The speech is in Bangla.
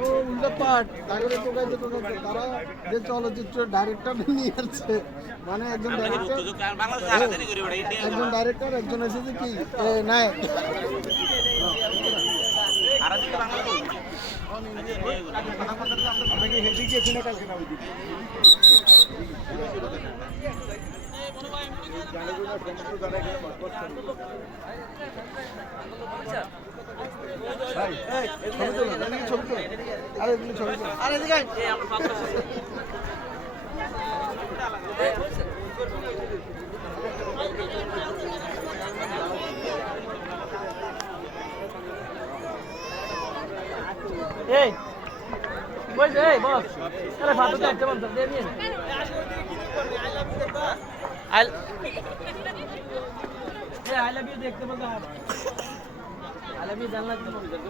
উল্টো পাট তাকে টোকাইতে টোকাইতে তারা যে চলচ্চিত্র ডাইরেক্টর নিয়ে আসছে মানে একজন ডাইরেক্টর একজন এসেছে কি নাই এই বলছে এই বস আরে ফাটু তো একটা বলতো দিয়ে দিন আই লাভ ইউ দেখতে বলতো আই লাভ ইউ জানলা কি মনে করতে